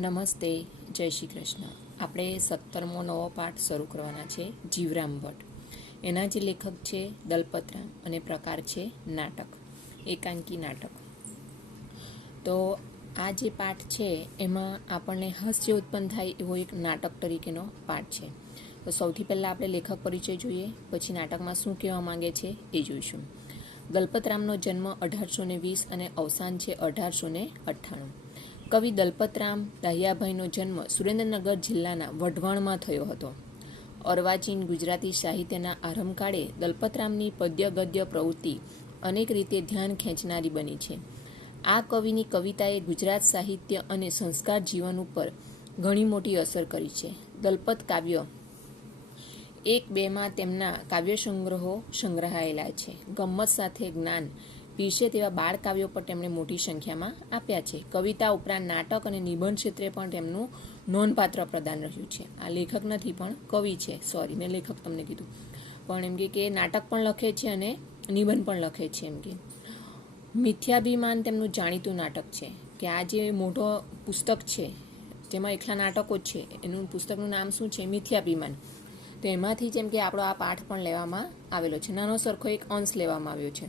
નમસ્તે, જય શ્રી કૃષ્ણ. આપણે 17મો નવો પાઠ શરૂ કરવાના છે, જીવરામ ભટ્ટ. એના જે લેખક છે દલપતરામ અને પ્રકાર છે નાટક, એકાંકી નાટક. તો આ જે પાઠ છે એમાં આપણને હાસ્ય ઉત્પન્ન થાય એવો એક નાટક તરીકેનો પાઠ છે. તો સૌથી પહેલાં આપણે લેખક પરિચય જોઈએ, પછી નાટકમાં શું કહેવા માંગે છે એ જોઈશું. દલપતરામનો જન્મ 1820 અને અવસાન છે 1898. કવિ દલપતરામ દાહિયાભાઈનો જન્મ સુરેન્દ્રનગર જિલ્લાના વઢવાણમાં થયો હતો. અર્વાચીન ગુજરાતી સાહિત્યના આરંભકાળે દલપતરામની પદ્ય ગદ્ય પ્રવૃત્તિ અનેક રીતે ધ્યાન ખેંચનારી બની છે. આ કવિની કવિતાએ ગુજરાત સાહિત્ય અને સંસ્કાર જીવન ઉપર ઘણી મોટી અસર કરી છે. દલપત કાવ્ય 1-2માં તેમના કાવ્ય સંગ્રહો સંગ્રહાયેલા છે. ગમ્મત સાથે જ્ઞાન પીરસે તેવા બાળ કાવ્યો પર તેમણે મોટી સંખ્યામાં આપ્યા છે. કવિતા ઉપરાંત નાટક અને નિબંધ ક્ષેત્રે પણ તેમનું નોંધપાત્ર પ્રદાન રહ્યું છે. આ લેખક નથી પણ કવિ છે, સોરી મેં લેખક તમને કીધું, પણ એમ કે નાટક પણ લખે છે અને નિબંધ પણ લખે છે. એમ કે મિથ્યાભિમાન તેમનું જાણીતું નાટક છે. કે આ જે મોટો પુસ્તક છે જેમાં એકલા નાટકો જ છે, એનું પુસ્તકનું નામ શું છે? મિથ્યાભિમાન. તો એમાંથી જેમ કે આપણો આ પાઠ પણ લેવામાં આવેલો છે. નાનો સરખો એક અંશ લેવામાં આવ્યો છે.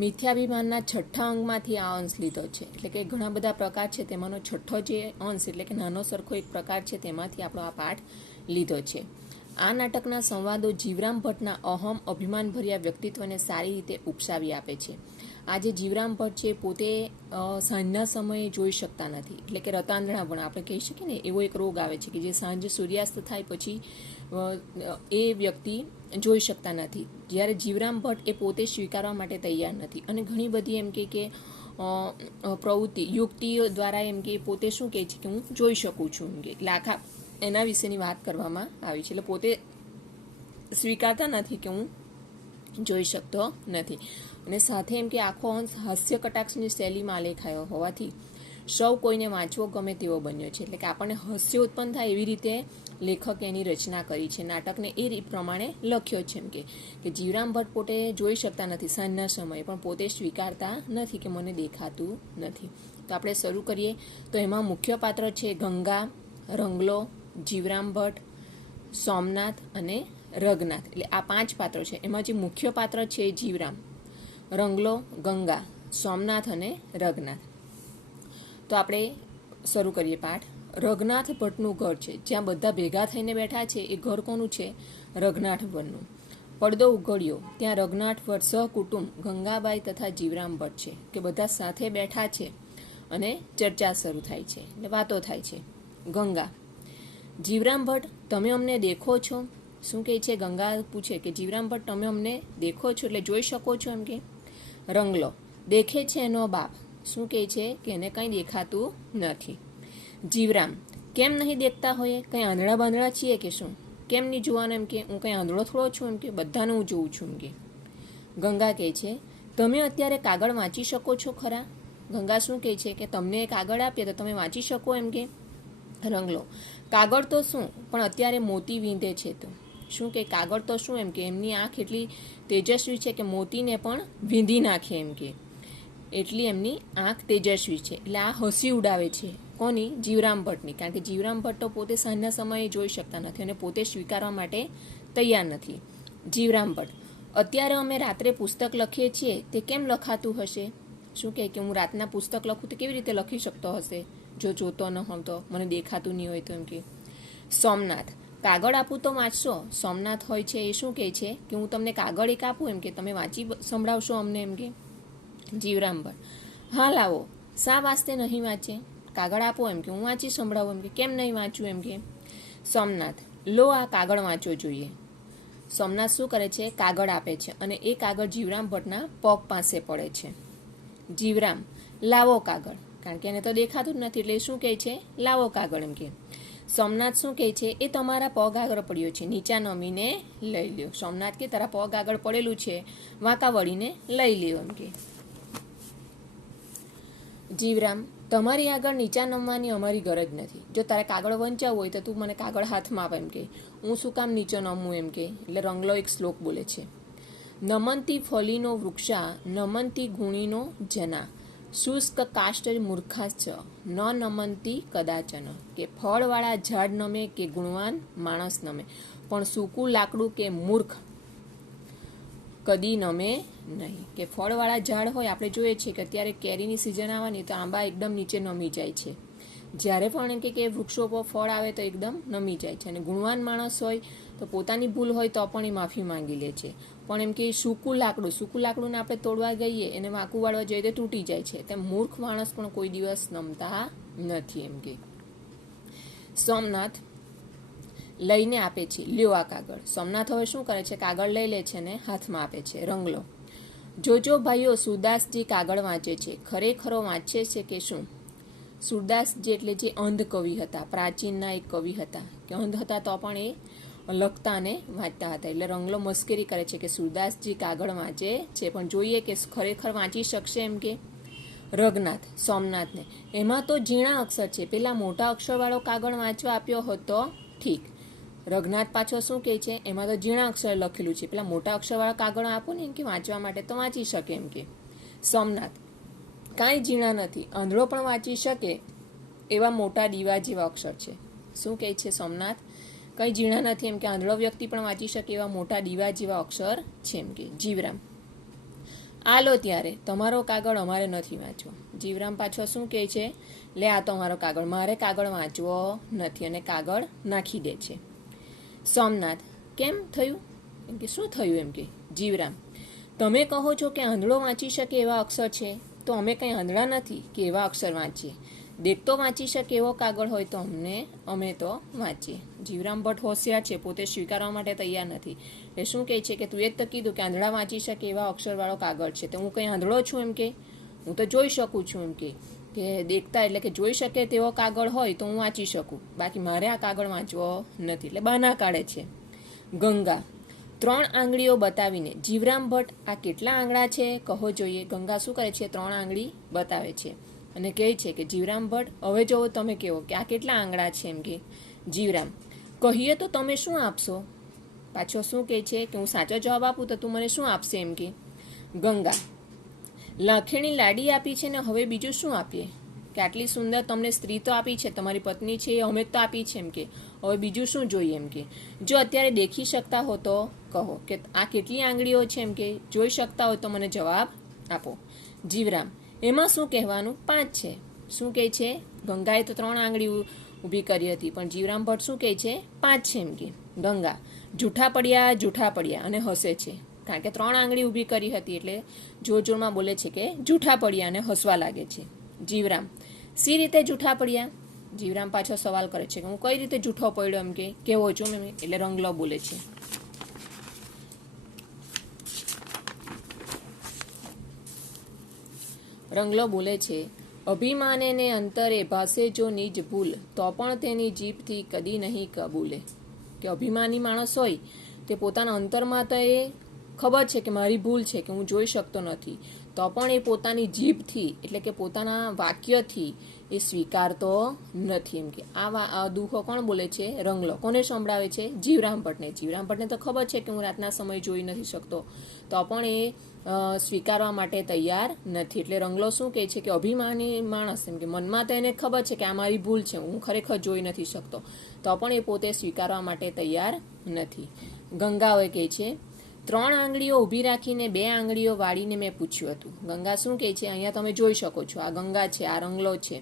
મિથ્યાભિમાનના 6ઠ્ઠા અંગમાંથી આ અંશ લીધો છે. એટલે કે ઘણા બધા પ્રકાર છે, તેમાંનો 6ઠ્ઠો જે અંશ એટલે કે નાનો સરખો એક પ્રકાર છે, તેમાંથી આપણો આ પાઠ લીધો છે. આ નાટકના સંવાદો જીવરામ ભટ્ટના અહમ અભિમાનભર્યા વ્યક્તિત્વને સારી રીતે ઉપસાવી આપે છે. આ જે જીવરામ ભટ્ટ છે પોતે સાંજના સમયે જોઈ શકતા નથી, એટલે કે રતાંધણા પણ આપણે કહી શકીએ ને, એવો એક રોગ આવે છે કે જે સાંજે સૂર્યાસ્ત થાય પછી એ વ્યક્તિ જોઈ શકતા નથી. જ્યારે જીવરામ ભટ્ટ એ પોતે સ્વીકારવા માટે તૈયાર નથી અને ઘણી બધી એમ કે પ્રવૃત્તિ યુક્તિઓ દ્વારા એમ કે પોતે શું કહે છે કે હું જોઈ શકું છું. એમ કે એટલે આખા એના વિશેની વાત કરવામાં આવી છે. એટલે પોતે સ્વીકારતા નથી કે હું જોઈ શકતો નથી. અને સાથે એમ કે આખો અંશ હાસ્ય કટાક્ષની શૈલીમાં લેખાયો હોવાથી સૌ કોઈને વાંચવો ગમે તેવો બન્યો છે. એટલે કે આપણને હાસ્ય ઉત્પન્ન થાય એવી રીતે લેખકે એની રચના કરી છે. નાટકને એ રીત પ્રમાણે લખ્યો છે. એમ કે જીવરામ ભટ્ટ પોતે જોઈ શકતા નથી સાંજના સમયે, પણ પોતે સ્વીકારતા નથી કે મને દેખાતું નથી. તો આપણે શરૂ કરીએ. તો એમાં મુખ્ય પાત્ર છે ગંગા, રંગલો, જીવરામ ભટ્ટ, સોમનાથ અને રઘનાથ. એટલે આ 5 પાત્રો છે. એમાં જે મુખ્ય પાત્ર છે જીવરામ, રંગલો, ગંગા, સોમનાથ અને રઘનાથ. તો આપણે શરૂ કરીએ પાઠ. રઘનાથ ભટ્ટનું ઘર છે, જ્યાં બધા ભેગા થઈને બેઠા છે. એ ઘર કોનું છે? રઘનાથ ભટ્ટનું. પડદો ઉઘડ્યો, ત્યાં રઘનાથ ભટ્ટ સહકુટુંબ ગંગાબાઈ તથા જીવરામ ભટ્ટ છે, કે બધા સાથે બેઠા છે અને ચર્ચા શરૂ થાય છે, એટલે વાતો થાય છે. ગંગા, જીવરામ ભટ્ટ તમે અમને દેખો છો? શું કહે છે? ગંગા પૂછે કે જીવરામ ભટ્ટ તમે અમને દેખો છો, એટલે જોઈ શકો છો? એમ કે રંગલો, દેખે છે એનો બાપ. શું કહે છે કે એને કંઈ દેખાતું નથી. જીવરામ, કેમ નહીં દેખતા હોઈએ? કંઈ આંધળા બાંધળા છીએ કે શું? કેમ નહીં જોવાનું? એમ કે હું કંઈ આંધળો થોડો છું? એમ કે બધાને હું જોઉં છું. એમ કે ગંગા કહે છે તમે અત્યારે કાગળ વાંચી શકો છો ખરા? ગંગા શું કહે છે કે તમને કાગળ આપીએ તો તમે વાંચી શકો? એમ કે રંગલો, કાગળ તો શું, પણ અત્યારે મોતી વીંધે છે. તો શું કે કાગળ તો શું? એમ કે એમની આંખ એટલી તેજસ્વી છે કે મોતીને પણ વીંધી નાખે. એમ કે એટલી એમની આંખ તેજસ્વી છે. એટલે આ હસી ઉડાવે છે કોની? જીવરામ ભટ્ટની. કારણ કે જીવરામ ભટ્ટ તો પોતે સાંજના સમયે જોઈ શકતા નથી અને પોતે સ્વીકારવા માટે તૈયાર નથી. જીવરામ ભટ્ટ, અત્યારે અમે રાત્રે પુસ્તક લખીએ છીએ, તે કેમ લખાતું હશે? શું કહે કે હું રાતના પુસ્તક લખું તો કેવી રીતે લખી શકતો હશે જો જોતો ન હોઉં તો, મને દેખાતું નહીં હોય તો? એમ કે સોમનાથ, કાગળ આપું તો વાંચશો? સોમનાથ હોય છે એ શું કહે છે કે હું તમને કાગળ એક આપું, એમ કે તમે વાંચી સંભળાવશો અમને? એમ કે જીવરામ ભટ્ટ, હા લાવો. શા વાસ્તે નહીં વાંચે? કાગળ આપો એમ કે હું વાંચી સંભળાવું. એમ કે કેમ નહીં વાંચું? એમ કે સોમનાથ, લો આ કાગળ વાંચવો જોઈએ. સોમનાથ શું કરે છે? કાગળ આપે છે અને એ કાગળ જીવરામ ભટ્ટના પગ પાસે પડે છે. જીવરામ, લાવો કાગળ. કારણ કે એને તો દેખાતું જ નથી એટલે શું કહે છે? લાવો કાગળ. એમ કે સોમનાથ શું કહે છે? એ તમારા પગ આગળ પડ્યો છે, નીચા નમીને લઈ લ્યો. સોમનાથ કે તારા પગ આગળ પડેલું છે, વાંકા વળીને લઈ લ્યો. એમ કે જીવરામ, તમારી આગળ નીચા નમવાની અમારી ગરજ નથી. જો તારે કાગળ વંચાવવું હોય તો તું મને કાગળ હાથમાં આપ. એમ કે હું શું કામ નીચો નમું? એમ કે એટલે રંગલો એક શ્લોક બોલે છે. નમંતી ફલીનો વૃક્ષા, નમંતી ગુણીનો જના, શુષ્ક કાષ્ટ મૂર્ખાશ્ચ ન નમંતી કદાચન, કે ફળવાળા ઝાડ નમે કે ગુણવાન માણસ નમે, પણ સૂકું લાકડું કે મૂર્ખ કદી નમે નહીં. કે ફળવાળા ઝાડ હોય, આપણે જોઈએ છીએ કે અત્યારે કેરીની સિઝન આવવાની તો આંબા એકદમ નીચે નમી જાય છે. જ્યારે પણ એમ કે વૃક્ષો પર ફળ આવે તો એકદમ નમી જાય છે. અને ગુણવાન માણસ હોય તો પોતાની ભૂલ હોય તો પણ એ માફી માંગી લે છે. પણ એમ કે સૂકું લાકડુંને આપણે તોડવા ગઈએ, એને વાંકું વાળવા જઈએ તો તૂટી જાય છે. તેમ મૂર્ખ માણસ પણ કોઈ દિવસ નમતા નથી. એમ કે સોમનાથ લઈને આપે છે, લ્યો આ કાગળ. સોમનાથ હવે શું કરે છે, કાગળ લઈ લે છે ને હાથમાં આપે છે, રંગલો. જોજો ભાઈઓ, સુરદાસજી કાગળ વાંચે છે, ખરેખરો વાંચે છે કે શું? સુરદાસજી એટલે જે અંધ કવિ હતા, પ્રાચીનના એક કવિ હતા, કે અંધ હતા તો પણ એ લખતા અને વાંચતા હતા. એટલે રંગલો મસ્કરી કરે છે કે સુરદાસજી કાગળ વાંચે છે, પણ જોઈએ કે ખરેખર વાંચી શકશે એમ કે? રઘનાથ સોમનાથને, એમાં તો ઝીણા અક્ષર છે, પેલા મોટા અક્ષરવાળો કાગળ વાંચવા આપ્યો હતો ઠીક. રઘનાથ પાછો શું કહે છે, એમાં તો ઝીણા અક્ષર લખેલું છે, પેલા મોટા અક્ષરવાળા કાગળ આપો ને એમ કે વાંચવા માટે તો વાંચી શકે એમ કે. સોમનાથ કાંઈ ઝીણા નથી, આંધળો પણ વાંચી શકે એવા મોટા દીવા જેવા અક્ષર છે. શું કહે છે સોમનાથ? કંઈ ઝીણા નથી એમ કે આંધળો વ્યક્તિ પણ વાંચી શકે એવા મોટા દીવા જેવા અક્ષર છે એમ કે. જીવરામ આ લો ત્યારે, તમારો કાગળ અમારે નથી વાંચવો. જીવરામ પાછો શું કહે છે, લે આ તો અમારો કાગળ, મારે કાગળ વાંચવો નથી, અને કાગળ નાખી દે છે. સોમનાથ કેમ થયું એમ કે, શું થયું એમ કે. જીવરામ તમે કહો છો કે આંધળો વાંચી શકે એવા અક્ષર છે, તો અમે કંઈ આંધળા નથી કે એવા અક્ષર વાંચીએ. દેખતો વાંચી શકે એવો કાગળ હોય તો અમે તો વાંચીએ. જીવરામ ભટ્ટ હોશિયાર છે, પોતે સ્વીકારવા માટે તૈયાર નથી. એ શું કહે છે કે તું એ જ તો કીધું કે આંધળા વાંચી શકે એવા અક્ષરવાળો કાગળ છે, તો હું કંઈ આંધળો છું એમ કે? હું તો જોઈ શકું છું એમ કે દેખતા એટલે કે જોઈ શકે તેવો કાગળ હોય તો હું વાંચી શકું, બાકી મારે આ કાગળ વાંચવો નથી. એટલે બહાના કાઢે છે. ગંગા 3 આંગળીઓ બતાવીને, જીવરામ ભટ્ટ આ કેટલા આંગળા છે કહો જોઈએ. ગંગા શું કરે છે, 3 આંગળી બતાવે છે અને કહે છે કે જીવરામ ભટ્ટ હવે જોવો તમે કહો કે આ કેટલા આંગળા છે એમ કે. જીવરામ કહીએ તો તમે શું આપશો? પાછો શું કહે છે કે હું સાચો જવાબ આપું તો તું મને શું આપશે એમ કે. ગંગા લાખેણી લાડી આપી છે ને હવે બીજું શું આપીએ? કે આટલી સુંદર તમને સ્ત્રી તો આપી છે, તમારી પત્ની છે, એ અમે તો આપી છે એમ કે. હવે બીજું શું જોઈએ એમ કે. જો અત્યારે દેખી શકતા હો તો કહો કે આ કેટલી આંગળીઓ છે એમ કે. જોઈ શકતા હોય તો મને જવાબ આપો. જીવરામ એમાં શું કહેવાનું, 5 છે. શું કહે છે? ગંગાએ તો 3 આંગળી ઊભી કરી હતી, પણ જીવરામ ભટ્ટ શું કહે છે, 5 છે એમ કે. ગંગા જૂઠા પડ્યા અને હસે છે, કારણ કે 3 આંગળી ઊભી કરી હતી એટલે જોર જોરમાં બોલે છે કે જૂઠા પડ્યા અને હસવા લાગે છે. જીવરામ સી રીતે જૂઠા પડ્યા? જીવરામ પાછો સવાલ કરે છે કે હું કઈ રીતે જૂઠો પડ્યો એમ કે કેવો છું મેં? એટલે રંગલો બોલે છે. રંગલો બોલે છે, અભિમાને ને અંતરે ભાસે જો નિજ ભૂલ, તો પણ તેની જીભથી કદી નહીં કબૂલે. કે અભિમાની માણસ હોય તે પોતાના અંતરમાં તો એ ખબર છે કે મારી ભૂલ છે, કે હું જોઈ શકતો નથી, તો પણ એ પોતાની જીભથી એટલે કે પોતાના વાક્યથી એ સ્વીકારતો નથી એમ કે. આ દુઃખો કોણ બોલે છે? રંગલો. કોને સંભળાવે છે? જીવરામ ભટ્ટને. જીવરામ ભટ્ટને તો ખબર છે કે હું રાતના સમય જોઈ નથી શકતો, તો પણ એ સ્વીકારવા માટે તૈયાર નથી. એટલે રંગલો શું કહે છે કે અભિમાની માણસ એમ કે મનમાં તો એને ખબર છે કે આ મારી ભૂલ છે, હું ખરેખર જોઈ નથી શકતો, તો પણ એ પોતે સ્વીકારવા માટે તૈયાર નથી. ગંગાએ કહે છે, 3 આંગળીઓ ઊભી રાખીને 2 આંગળીઓ વાળીને મેં પૂછ્યું હતું. ગંગા શું કહે છે, અહીંયા તમે જોઈ શકો છો, આ ગંગા છે, આ રંગલો છે,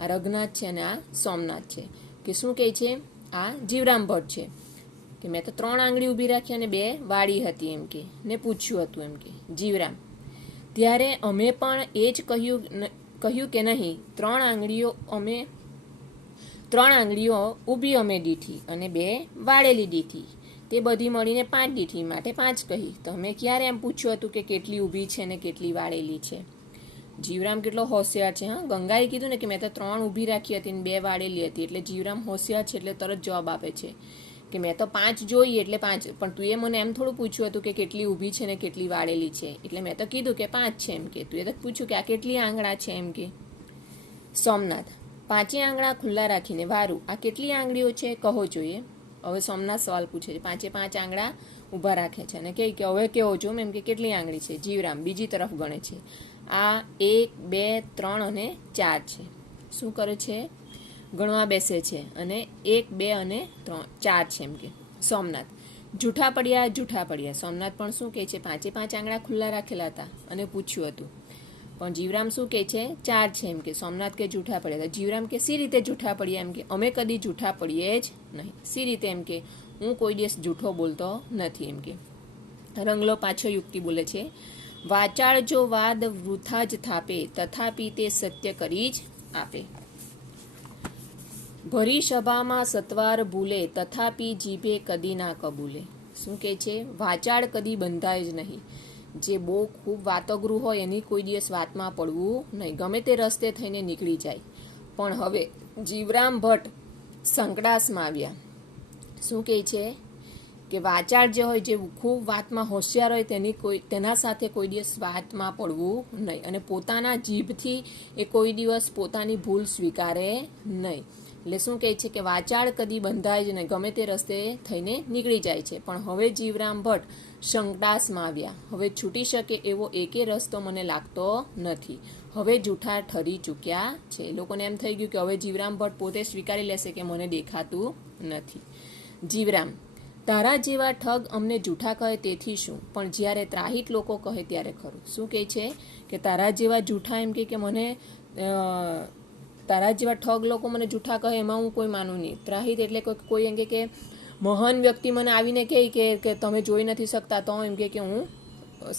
આ રઘનાથ છે અને આ સોમનાથ છે. કે શું કહે છે, આ જીવરામ ભટ્ટ છે કે મેં તો 3 આંગળી ઊભી રાખી અને 2 વાળી હતી એમ કે, ને પૂછ્યું હતું એમ કે. જીવરામ ત્યારે અમે પણ એ જ કહ્યું કે નહીં, 3 આંગળીઓ ઊભી અમે દીઠી અને 2 વાળેલી દીઠી, તે બધી મળીને 5 દીઠી, માટે 5 કહી. તમે ક્યારે એમ પૂછ્યું હતું કે કેટલી ઊભી છે ને કેટલી વાળેલી છે? જીવરામ કેટલો હોશિયાર છે. હા, ગંગાએ કીધું ને કે મેં તો 3 ઊભી રાખી હતી ને 2 વાળેલી હતી, એટલે જીવરામ હોશિયાર છે, એટલે તરત જવાબ આપે છે કે મેં તો 5 જોઈ એટલે 5, પણ તું એ મને એમ થોડું પૂછ્યું હતું કે કેટલી ઊભી છે ને કેટલી વાળેલી છે, એટલે મેં તો કીધું કે 5 છે એમ કે. તું એ તો પૂછ્યું કે આ કેટલી આંગળા છે એમ કે. સોમનાથ 5 આંગળા ખુલ્લા રાખીને વારું, આ કેટલી આંગળીઓ છે કહો જોઈએ. હવે સોમનાથ સવાલ પૂછે છે, 5 આંગળા ઊભા રાખે છે અને કહે કે હવે કેવો જો એમ કે કેટલી આંગળી છે. જીવરામ બીજી તરફ ગણે છે, આ 1 2 3 અને 4 છે. શું કરે છે? ગણવા બેસે છે અને 1 2 અને 3 4 છે એમ કે. સોમનાથ જૂઠા પડ્યા. સોમનાથ પણ શું કહે છે? 5 આંગળા ખુલ્લા રાખેલા હતા અને પૂછ્યું હતું. પણ જીવરામ શું કહે છે? 4 છે એમ કે. સોમનાથ કે જૂઠા પડ્યા હતા. જીવરામ કે સી રીતે જૂઠા પડ્યા એમ કે? અમે કદી જૂઠા પડીએ જ નહીં. સી રીતે એમ કે? હું કોઈ દિવસ જૂઠો બોલતો નથી એમ કે. રંગલો પાછો યુક્તિ બોલે છે. વાચાળ જો વાદ વૃથા જ થાપે, તથાપી તે સત્ય કરી જ આપે. ભરી સભામાં સત્વાર ભૂલે, તથાપી જીભે કદી ના કબૂલે. શું કહે છે? વાચાળ કદી બંધાય જ નહીં. જે બહુ ખૂબ વાતોગૃહ હોય એની કોઈ દિવસ વાતમાં પડવું નહીં. ગમે તે રસ્તે થઈને નીકળી જાય. પણ હવે જીવરામ ભટ્ટ સંકડાસમાં આવ્યા. શું કહે છે? કે વાચાળ જે હોય, જે ખૂબ વાતમાં હોશિયાર હોય, તેના સાથે કોઈ દિવસ વાતમાં પડવું નહીં. અને પોતાના જીભથી એ કોઈ દિવસ પોતાની ભૂલ સ્વીકારે નહીં. એટલે શું કહે છે? કે વાચાળ કદી બંધાય જ નહીં. ગમે તે રસ્તે થઈને નીકળી જાય છે. પણ હવે જીવરામ ભટ્ટ સંકટાસમાં આવ્યા. હવે છૂટી શકે એવો એકે રસ્તો મને લાગતો નથી. હવે જૂઠા ઠરી ચૂક્યા છે. લોકોને એમ થઈ ગયું કે હવે જીવરામ ભટ્ટ પોતે સ્વીકારી લેશે કે મને દેખાતું નથી. જીવરામ તારા જેવા ઠગ અમને જૂઠા કહે તેથી શું, પણ જ્યારે ત્રાહિત લોકો કહે ત્યારે ખરું. શું કહે છે? કે તારા જેવા જૂઠા એમ કે મને તારા જેવા ઠગ લોકો મને જૂઠા કહે એમાં હું કોઈ માનું નહીં. ત્રાહિત એટલે કોઈ એમ કે મહાન વ્યક્તિ મને આવીને કહે કે તમે જોઈ નથી શકતા તો એમ કે હું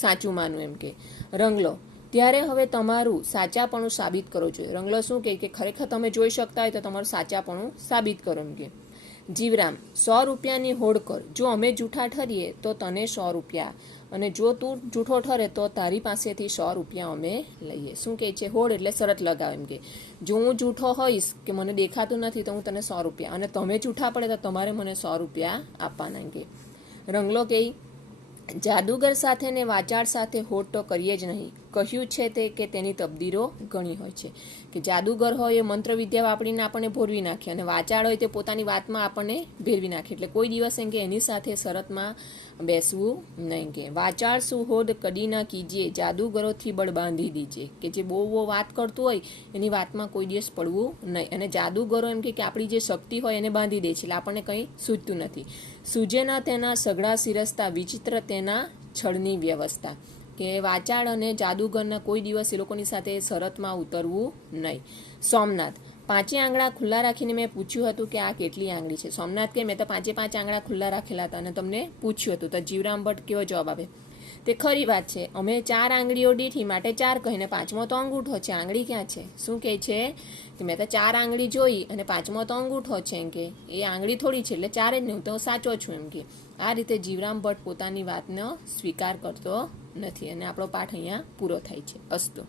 સાચું માનું એમ કે. રંગલો ત્યારે હવે તમારું સાચાપણું સાબિત કરવું જોઈએ. રંગલો શું કહે? કે ખરેખર તમે જોઈ શકતા હોય તો તમારું સાચાપણું સાબિત કરો એમ કે. જીવરામ 100 રૂપિયાની હોડ કર. જો અમે જૂઠા ઠરીએ તો તને 100 રૂપિયા, અને જો તું જૂઠો ઠરે તો તારી પાસેથી 100 રૂપિયા અમે લઈએ. શું કહે છે? હોડ એટલે શરત લગાવ એમ કે. જો હું જૂઠો હોઈશ કે મને દેખાતું નથી તો હું તને 100 રૂપિયા, અને તમે જૂઠા પડે તો તમારે મને 100 રૂપિયા આપવાના એમ કે. રંગલો કહે જાદુગર સાથે ને વાચાળ સાથે હોડ તો કરીએ જ નહીં. કહ્યું છે તે કે તેની તબદીરો ઘણી હોય છે. કે જાદુગર હોય એ મંત્ર વિદ્યા વાપરીને આપણને ભોરવી નાખે, અને વાચાળ હોય તે પોતાની વાતમાં આપણને ભેરવી નાખે. એટલે કોઈ દિવસ એમ કે એની સાથે શરતમાં બેસવું નહીં. કે વાચાળ સુહોદ કદી ના કીજીએ, જાદુગરોથી બળ બાંધી દીજે. કે જે બહુ વાત કરતું હોય એની વાતમાં કોઈ દિવસ પડવું નહીં. અને જાદુગરો એમ કે આપણી જે શક્તિ હોય એને બાંધી દે છે, એટલે આપણને કંઈ સૂઝતું નથી. સૂજે ના તેના સઘળા સિરસ્તા, વિચિત્ર તેના છળની વ્યવસ્થા. કે વાચાળ અને જાદુગરના કોઈ દિવસ એ લોકોની સાથે શરતમાં ઉતરવું નહીં. સોમનાથ 5 આંગળા ખુલ્લા રાખીને મેં પૂછ્યું હતું કે આ કેટલી આંગળી છે. સોમનાથ કે મેં તો 5 આંગળા ખુલ્લા રાખેલા હતા અને તમને પૂછ્યું હતું. તો જીવરામ ભટ્ટ કેવો જવાબ આપે? તે ખરી વાત છે, અમે 4 આંગળીઓ દીઠી માટે 4 કહીને 5મો તો અંગૂઠો છે. આંગળી ક્યાં છે? શું કહે છે? કે મેં તો 4 આંગળી જોઈ અને 5મો તો અંગૂઠો છે એમ કે. એ આંગળી થોડી છે એટલે 4 જ નહીં, તો સાચો છું એમ કે. આ રીતે જીવરામ ભટ્ટ પોતાની વાતનો સ્વીકાર કરતો નથી. અને આપણો પાઠ અહીંયા પૂરો થાય છે. અસ્તુ.